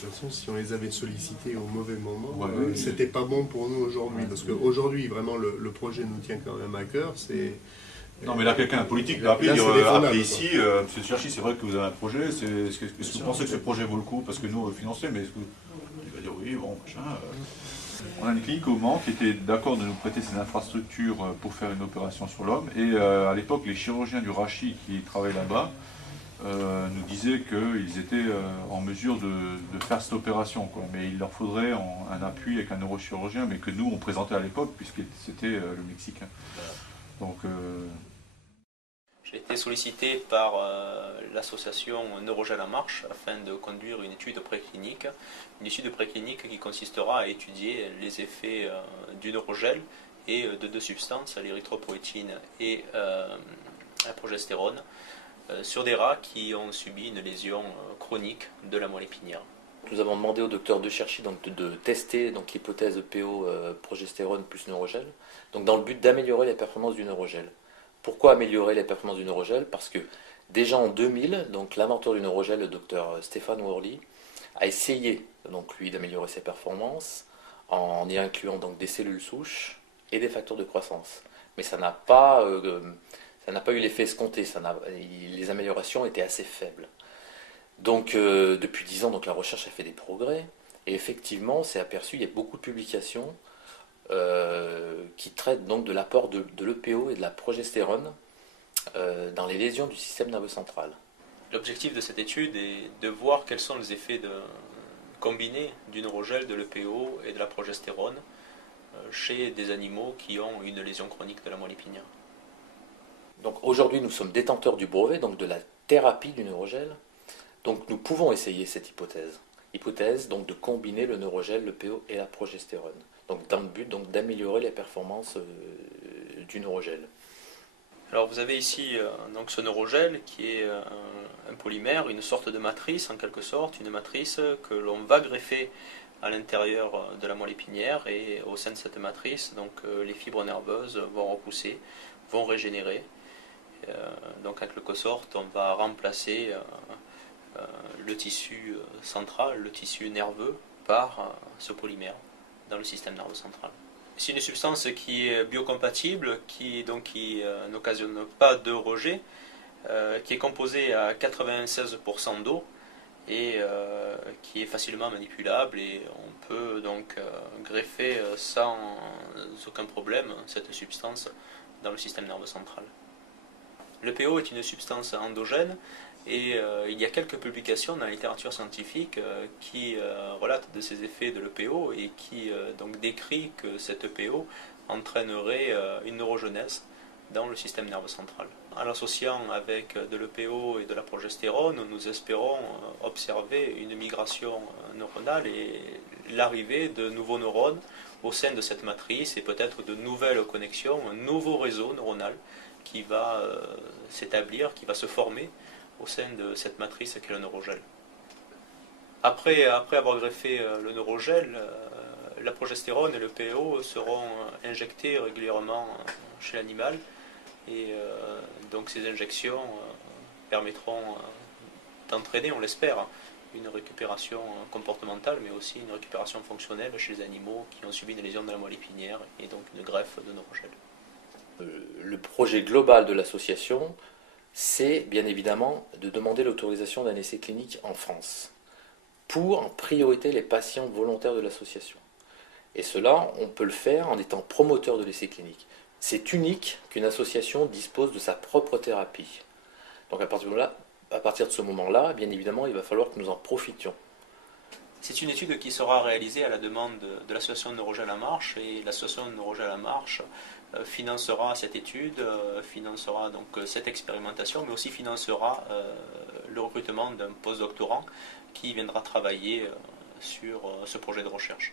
toute façon, si on les avait sollicités au mauvais moment, c'était pas bon pour nous aujourd'hui. Parce qu'aujourd'hui, vraiment, le projet nous tient quand même à cœur. Non, mais là, quelqu'un, un politique, l'a appelé, après ici, M. Cherchi, c'est vrai que vous avez un projet, est-ce que vous pensez que ce projet vaut le coup? Parce que nous, on veut financer, mais il va dire oui, bon, machin. On a une clinique au Mans qui était d'accord de nous prêter ses infrastructures pour faire une opération sur l'homme. Et à l'époque, les chirurgiens du Rachi qui travaillaient là-bas nous disaient qu'ils étaient en mesure de faire cette opération, quoi. Mais il leur faudrait un appui avec un neurochirurgien, mais que nous, on présentait à l'époque, puisque c'était le Mexicain. Donc, j'ai été sollicité par l'association Neurogel en Marche afin de conduire une étude préclinique. Une étude préclinique qui consistera à étudier les effets du neurogel et de deux substances, l'érythropoïétine et la progestérone, sur des rats qui ont subi une lésion chronique de la moelle épinière. Nous avons demandé au docteur de Cherchi de tester l'hypothèse PO progestérone plus neurogel, dans le but d'améliorer les performances du neurogel. Pourquoi améliorer les performances du neurogel? Parce que déjà en 2000, l'inventeur du neurogel, le docteur Stéphane Worley, a essayé lui d'améliorer ses performances en y incluant des cellules souches et des facteurs de croissance. Mais ça n'a pas eu l'effet escompté, les améliorations étaient assez faibles. Depuis 10 ans, la recherche a fait des progrès, et effectivement, c'est aperçu, il y a beaucoup de publications qui traitent de l'apport de l'EPO et de la progestérone dans les lésions du système nerveux central. L'objectif de cette étude est de voir quels sont les effets combinés du neurogel, de l'EPO et de la progestérone chez des animaux qui ont une lésion chronique de la moelle épinière. Aujourd'hui, nous sommes détenteurs du brevet, de la thérapie du neurogel. Nous pouvons essayer cette hypothèse. De combiner le neurogel, le PO et la progestérone. Dans le but d'améliorer les performances du neurogel. Alors vous avez ici ce neurogel qui est un polymère, une sorte de matrice en quelque sorte, une matrice que l'on va greffer à l'intérieur de la moelle épinière, et au sein de cette matrice, les fibres nerveuses vont repousser, vont régénérer. Avec le COSORT, on va remplacer le tissu central, le tissu nerveux, par ce polymère dans le système nerveux central. C'est une substance qui est biocompatible, qui n'occasionne pas de rejet, qui est composée à 96% d'eau et qui est facilement manipulable, et on peut greffer sans aucun problème cette substance dans le système nerveux central. Le PO est une substance endogène, et il y a quelques publications dans la littérature scientifique qui relatent de ces effets de l'EPO et qui décrit que cette EPO entraînerait une neurogenèse dans le système nerveux central. En l'associant avec de l'EPO et de la progestérone, nous espérons observer une migration neuronale et l'arrivée de nouveaux neurones au sein de cette matrice, et peut-être de nouvelles connexions, un nouveau réseau neuronal qui va s'établir, qui va se former au sein de cette matrice qu'est le neurogel. Après avoir greffé le neurogel, la progestérone et le PO seront injectés régulièrement chez l'animal, et ces injections permettront d'entraîner, on l'espère, une récupération comportementale, mais aussi une récupération fonctionnelle chez les animaux qui ont subi une lésion de la moelle épinière, et une greffe de neurogel. Le projet global de l'association, c'est bien évidemment de demander l'autorisation d'un essai clinique en France, pour en priorité les patients volontaires de l'association. Et cela, on peut le faire en étant promoteur de l'essai clinique. C'est unique qu'une association dispose de sa propre thérapie. À partir de ce moment-là, bien évidemment, il va falloir que nous en profitions. C'est une étude qui sera réalisée à la demande de l'association Neurogel en Marche, et l'association Neurogel en Marche financera cette étude, financera cette expérimentation, mais aussi financera le recrutement d'un postdoctorant qui viendra travailler sur ce projet de recherche.